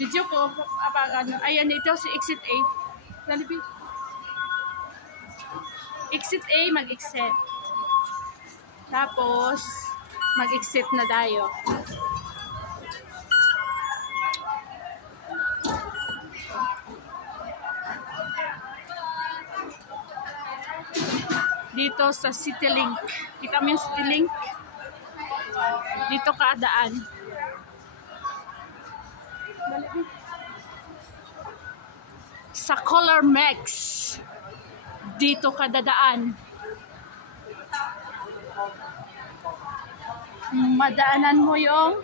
Video ko, ano, ayan ito si exit A. Exit A, mag-exit. Tapos, mag-exit na tayo. Dito sa CityLink. Kita mo yung CityLink? Dito ka daan. Sa Color Max. Dito ka dadaan. Madaanan mo yung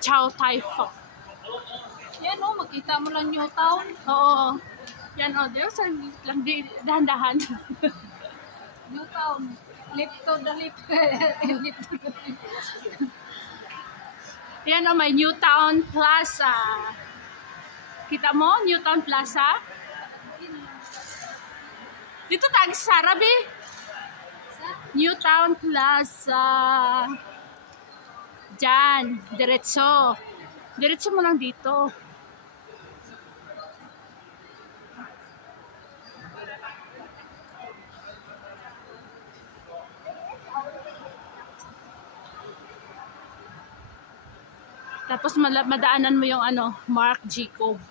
Chow Tai Fook. Yan o, makita mo lang New Town. Oo. Yan o, Diyos, lang dahan-dahan. New Town. Lip to the lip. Lip to the lip. Yan o, may New Town Plaza. Kita mo, New Town Plaza? Dito tag Sarabi. New Town Plaza. Diyan, diretso. Diretso mo lang dito. Tapos madaanan mo yung ano, Mark Jacob.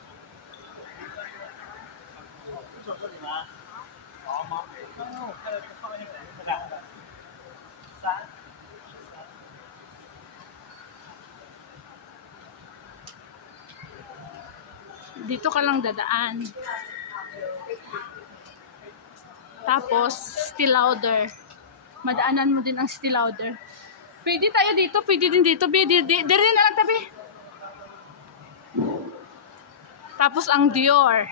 Dito ka lang dadaan. Tapos, Still Louder. Madaanan mo din ang Still Louder. Pwede tayo dito, pwede din dito. Dire na lang tabi. Tapos ang Dior.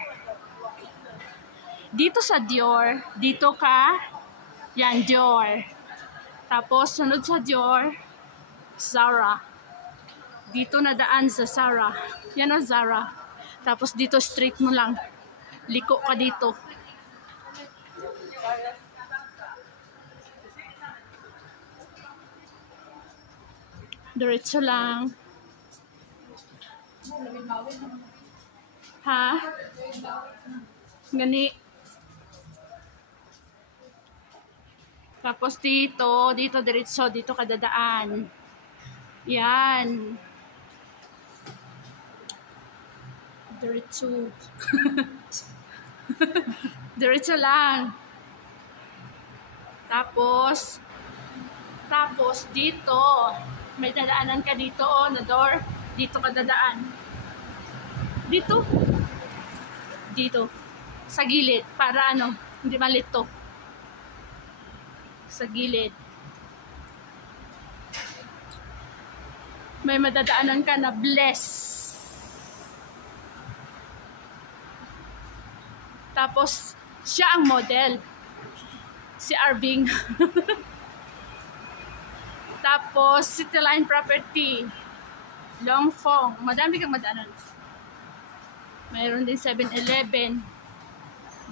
Dito sa Dior, dito ka, yan Dior. Tapos sunod sa Dior, Zara. Dito na daan sa Zara. Yan ang Zara. Tapos dito straight mo lang. Liko ka dito. Diretso lang. Ha? Gani. Tapos dito diretso, dito ka dadaan. Yan. Diretso. Diretso lang. Tapos dito, may dadaanan ka dito, oh, na door. Dito ka dadaan. Dito. Sa gilid. Para ano, hindi malito. Sa gilid. May madadaanan ka na Bless. Tapos, siya ang model. Si Arving. Tapos, Cityline Property. Longfong. Madami kang madaanan. Mayroon din 7-Eleven.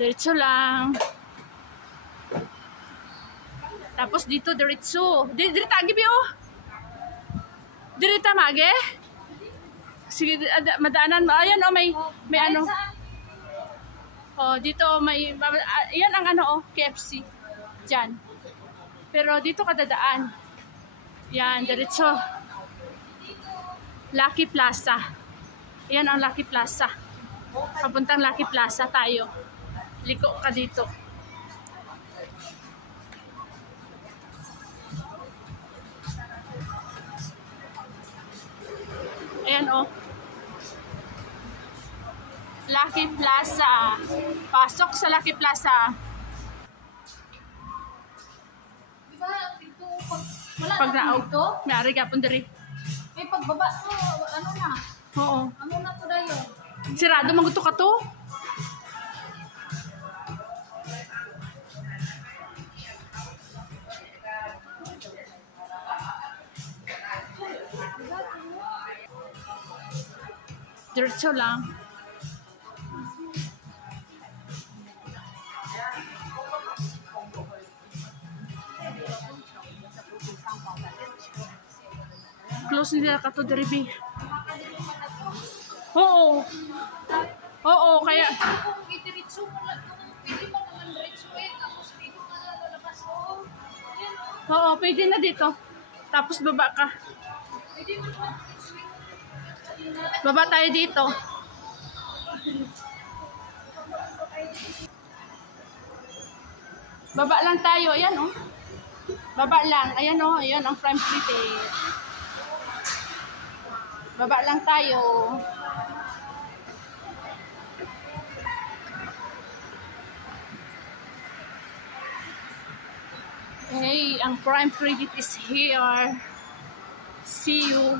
Diretso lang. Tapos dito, diretso. Dirita, gibi oh. Dirita, mage. Sige, madaanan mo. Ayan oh, may ano. Oh, dito may, yan ang ano oh, KFC. Diyan. Pero dito ka dadaan. Yan, diretso. Lucky Plaza. Yan ang Lucky Plaza. Papuntang Lucky Plaza tayo. Liko ka dito. Ayan oh. Lucky Plaza. Pasok sa Lucky Plaza. Diba, dito, wala Pag na dito? may ari ka diri. May pagbaba to, ano na? Oo. Ano na to dayo? Sirado maguto ka to. Diretso lang. Close nila ka to, Deribi. Oo. Oo, kaya... Kung itiritso mo lang, pwede mo naman diretsuin. Tapos dito ka lalabas. Oo. Yan o. Oo, pwede na dito. Tapos baba ka. Pwede mo naman diretsuin. Baba tayo dito. Baba lang tayo. Ayan, oh. Baba lang. Ayan, oh. Ayan ang prime street. Baba lang tayo. Hey, ang prime credit is here. See you.